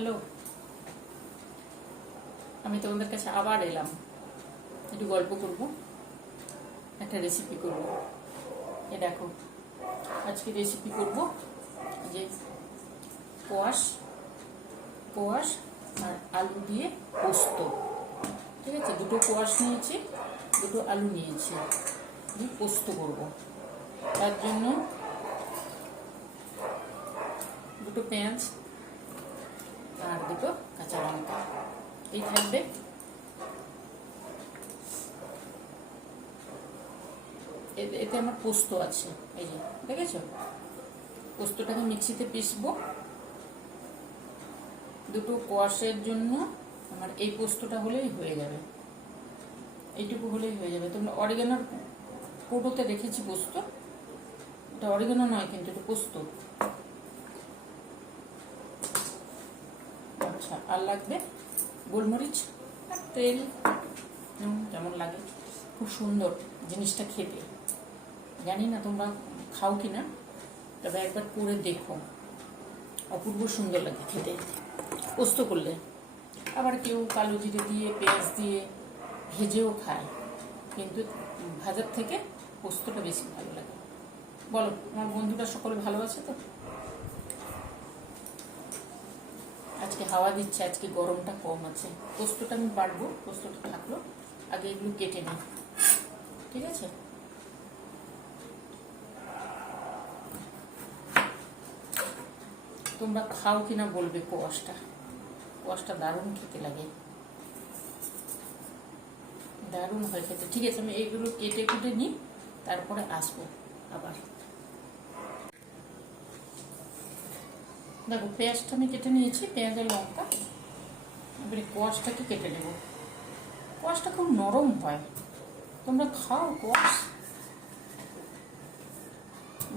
Hello? আমি তোমাদের কাছে আবার এলাম। একটু গল্প করব, একটা রেসিপি করব। এ দেখো, আজকে রেসিপি করব যে কোয়াশ কোয়াশ আর আলু দিয়ে পোস্ত। ঠিক আছে? দুটো কোয়াশ নিয়েছি, দুটো আলু নিয়েছি, দিয়ে পোস্ত করব। তার জন্য দুটো পেঁয়াজ আর দুটো কাঁচা লঙ্কা। এই থাকবে। এতে আমার পোস্ত আছে, এই যে, দেখেছ? পোস্তটাকে মিক্সিতে পিসবো দুটো কোয়াশের জন্য আমার এই পোস্তটা হলেই হয়ে যাবে। এইটুকু হলেই হয়ে যাবে। তোমরা অরিগানোর কোটোতে রেখেছি পোস্ত। এটা অরিগানো নয়, কিন্তু এটা পোস্ত। আচ্ছা আর লাগবে? গোলমরিচ তেল? যেমন লাগে? খুব সুন্দর জিনিসটা খেতে। জানি না তোমরা খাও কি না, তবে একবার করে দেখো। অপূর্ব সুন্দর লাগে খেতে। পোস্ত করলে। আবার কেউ কালো জিরে দিয়ে, পেঁয়াজ দিয়ে ভেজেও খায়। কিন্তু ভাজার থেকে পোস্তটা বেশি ভালো লাগে। বলো আমার বন্ধুরা সকলে ভালো আছে তো? আজকে হাওয়া দিচ্ছে, আজকে গরমটা কম আছে। পোস্তটা আমি বাড়বো, পোস্তটা থাকল। আগে এগুলো কেটে নিই। ঠিক আছে? তোমরা খাও কিনা বলবে কোয়াশটা। কোয়াশটা দারুণ খেতে লাগে। দারুণ হয় খেতে। ঠিক আছে, আমি এইগুলো কেটে কুটে নিই, তারপরে আসব আবার। দেখো পেঁয়াজটা আমি কেটে নিয়েছি পেঁয়াজ আর লঙ্কা, এবারে কোয়াশটাকে কেটে নেব। কোয়াশটা খুব নরম হয়। তোমরা খাও কোয়াশ।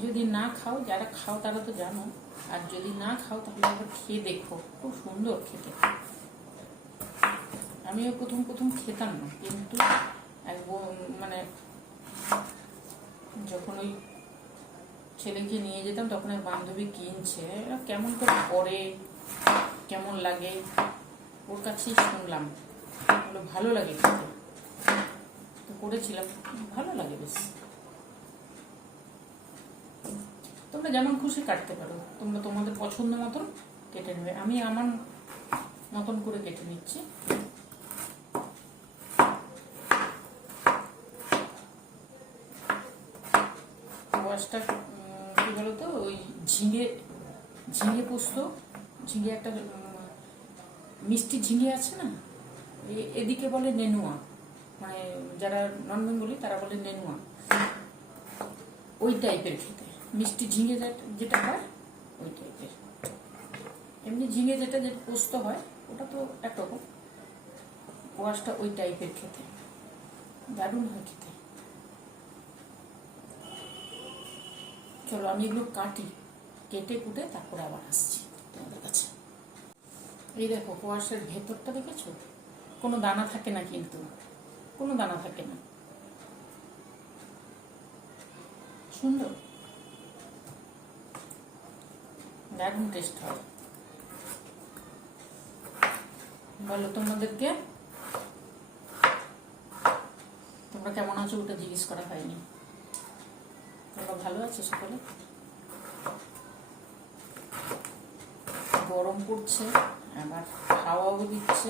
যদি না খাও, যারা খাও তারা তো জানো। আর যদি না খাও, তাহলে একবার খেয়ে দেখো। খুব সুন্দর খেতে। আমিও প্রথম প্রথম খেতাম না, কিন্তু একদম মানে যখন ওই ছেলেকে নিয়ে যেতাম, তখন এক বান্ধবী কিনছে। কেমন করে করে কেমন লাগে, ওর কাছেই শুনলাম। ভালো লাগে তো করেছিলাম, ভালো লাগে বেশ। তোমরা যেমন খুশি কাটতে পারো, তোমরা তোমাদের পছন্দ মতন কেটে নেবে। আমি আমার মতন করে কেটে নিচ্ছি কোয়াশটা কি বলতো? ওই ঝিঙে ঝিঙে পোস্ত, ঝিঙে একটা মিষ্টি ঝিঙে আছে না? এদিকে বলে নেনুয়া। মানে যারা নন বেঙ্গলি তারা বলে নেনুয়া। ওই টাইপের খেতে। মিষ্টি ঝিঙে যেটা- হয়, ওই টাইপের এমনি ঝিঙে যেটা যেটা পোস্ত হয়, ওটা তো একরকম। কোয়াশটা ওই টাইপের খেতে। দারুণ হয় খেতে। চলো, আমি এগুলো কাটি, কেটে কুটে তারপরে আবার আসছি তোমাদের কাছে। এই দেখো, কোয়াশের ভেতরটা দেখেছ? কোনো দানা থাকে না কিন্তু, কোনো দানা থাকে না। সুন্দর। দারুণ টেস্ট হয়। বলো, তোমাদেরকে? তোমরা কেমন আছো ওটা জিজ্ঞেস করা হয়নি। তোমরা ভালো আছো সকলে? গরম পড়ছে, আবার হাওয়াও দিচ্ছে।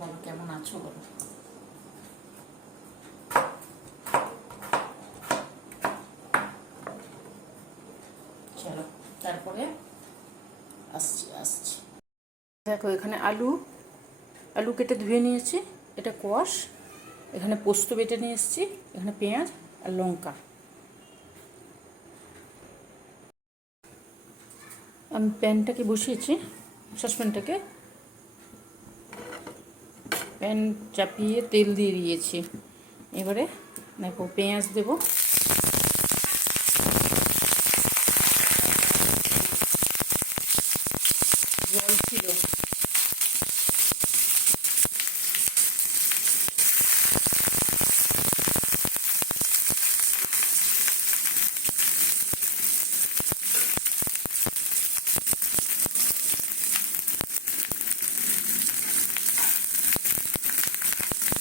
বলো, কেমন আছো বলো? চলো, তারপরে আসছি আসছি। দেখো, এখানে আলু আলু কেটে ধুয়ে নিয়েছি। এটা কোয়াশ, এখানে পোস্ত বেটে নিয়ে এসেছি, এখানে পেঁয়াজ আর লঙ্কা। আমি প্যানটাকে বসিয়েছি সসপ্যানটাকে প্যান চাপিয়ে তেল দিয়ে দিয়েছি। এবারে দেখো পেঁয়াজ দেব জল ছিল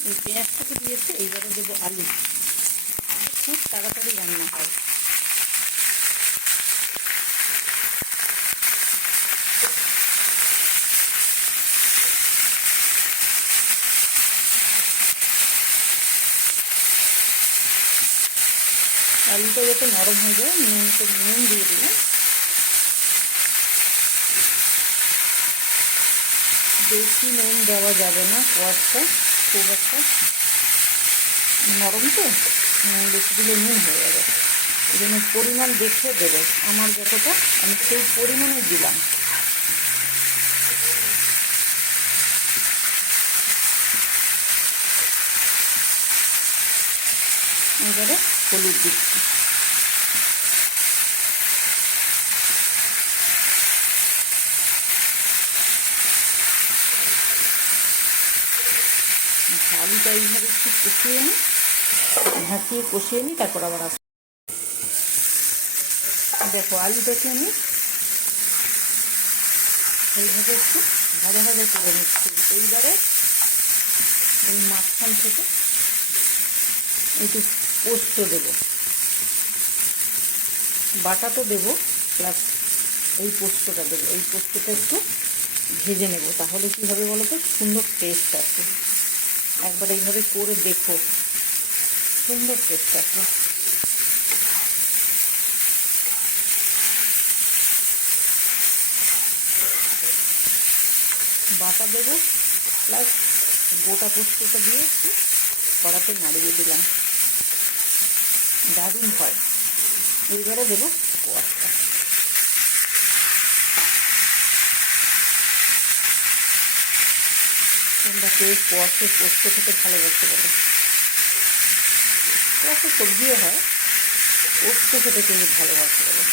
এই পেঁয়াজটাকে দিয়েছি, এইবারে দেবো আলু। খুব তাড়াতাড়ি রান্না হয়। আলুটা যাতে নরম হয়ে যায়, নুন নুন দিয়ে দিলাম। বেশি নুন দেওয়া যাবে না, কোয়াশটা। খুব একটা নরম তো? বেশি দিলে নুন হয়ে যাবে। এই জন্য পরিমাণ দেখে দেবে। আমার যতটা, আমি সেই পরিমাণে দিলাম। এবারে হলুদ দিচ্ছি আচ্ছা, আলুটা এইভাবে একটু কষিয়ে নিই। ঢাকিয়ে কষিয়ে নিই, তারপর আবার আস দেখো, আলুটাকে আমি এইভাবে একটু ভাজা ভাজা করে নিচ্ছি। এইবারে এই মাঝখান থেকে একটু পোস্ত দেবো। বাটা তো দেবো প্লাস এই পোস্তটা দেবো। এই পোস্তটা একটু ভেজে নেব। তাহলে কী হবে বলো তো সুন্দর টেস্ট আছে একবার এইভাবে করে দেখো। সুন্দর টেস্ট বাটা দেবো, প্লাস গোটা পোস্তটা দিয়ে একটু কড়াতে নাড়িয়ে দিলাম। দারুণ হয়। এইবারে দেবো কোয়াশটা। তোমরা কেউ কোয়াশের পোস্ত খেতে ভালোবাসতে পারো কোয়াশের সবজিও হয় পোস্ত খেতে কেউ ভালোবাসে বলে।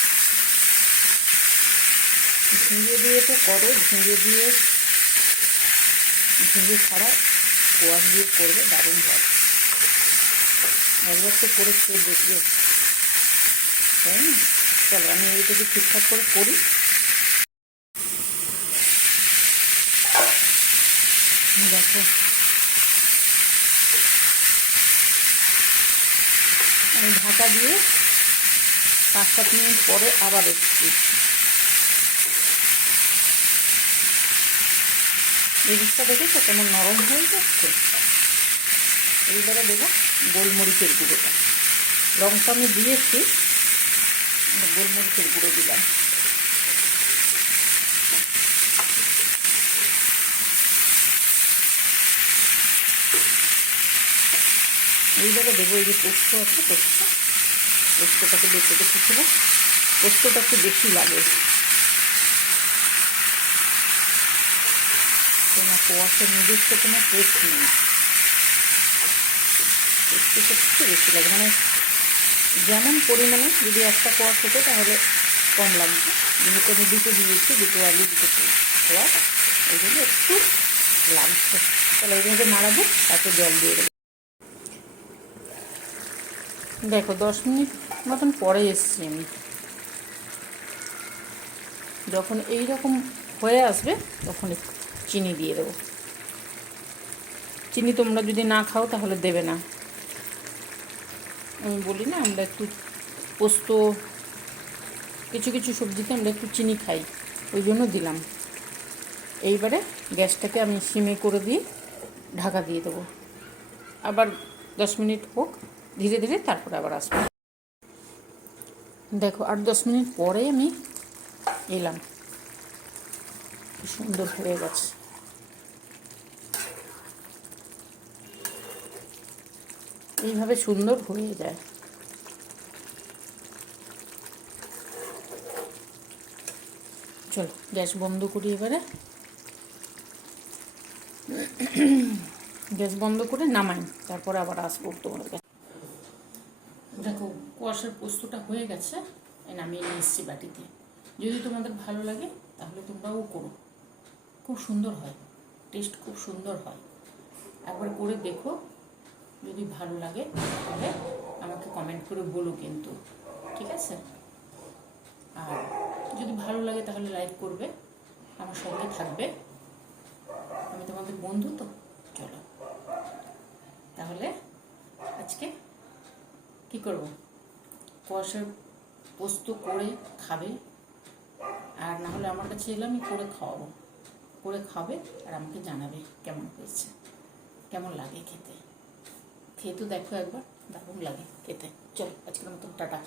ঝিঙে দিয়ে তো করো, ঝিঙে দিয়ে, ঝিঙে ছাড়া কোয়াশ দিয়ে করবে দারুণ হয়। একবার তো করে খেয়ে দেখবে। তাই না? চলো, আমি এইটাকে ঠিকঠাক করে করি। দেখো। আমি ঢাকা দিয়ে পাঁচ সাত মিনিট পরে আবার এসছি। জিনিসটা দেখেছ? কেমন নরম হয়ে যাচ্ছে? এইবারে দেবো গোলমরিচের গুঁড়োটা। লঙ্কা আমি দিয়েছি, গোলমরিচের গুঁড়ো দিলাম। এইবারে দেবো, এই যে পোস্ত আছে, পোস্ত। পোস্তটাকে বেঁচে রেখেছিল পোস্তটা একটু বেশি লাগে। তোমার কোয়াশের নিজস্ব কোনো টেস্ট নেই। পোস্তটা একটু বেশি লাগে। মানে যেমন পরিমাণে যদি একটা কোয়াশ হতো তাহলে কম লাগবে। যেহেতু আমি দুটো দিয়েছি, দুটো আলু, দুটো ওই জন্য একটু লাগছে। তাহলে এইভাবে নাড়াবো তাতে জল দিয়ে দেবো। দেখো, দশ মিনিট মতন পরে এসছি আমি। যখন এই রকম হয়ে আসবে, তখন চিনি দিয়ে দেবো। চিনি তোমরা যদি না খাও, তাহলে দেবে না। আমি বলি না, আমরা একটু পোস্ত, কিছু কিছু সবজিতে আমরা একটু চিনি খাই, ওই জন্য দিলাম। এইবারে গ্যাসটাকে আমি সিমে করে দিয়ে ঢাকা দিয়ে দেবো। আবার দশ মিনিট হোক। ধীরে ধীরে তারপরে আবার আসব। দেখো, আট দশ মিনিট পরে আমি এলাম। সুন্দর হয়ে গেছে। এইভাবে সুন্দর হয়ে যায়। চলো, গ্যাস বন্ধ করি এবারে। গ্যাস বন্ধ করে নামাই, তারপরে আবার আসব তোমার কুয়াশার পোস্তটা হয়ে গেছে নামিয়ে নিয়ে এসছি বাটিতে। যদি তোমাদের ভালো লাগে, তাহলে তোমরাও করো। খুব সুন্দর হয়। টেস্ট খুব সুন্দর হয়। একবার করে দেখো। যদি ভালো লাগে, তাহলে আমাকে কমেন্ট করে বলো কিন্তু। ঠিক আছে? আর যদি ভালো লাগে, তাহলে লাইক করবে। আমার সঙ্গে থাকবে। আমি তোমাদের বন্ধু তো। চলো। তাহলে আজকে কি করব? কুয়াশার পোস্ত করে খাবে। আর না হলে আমার কাছে এলে, আমি করে খাওয়াবো। করে খাবে আর আমাকে জানাবে কেমন হয়েছে। কেমন লাগে খেতে। খেয়ে তো দেখো একবার, দারুণ লাগে খেতে। চলো, আজকের মতো টাটা।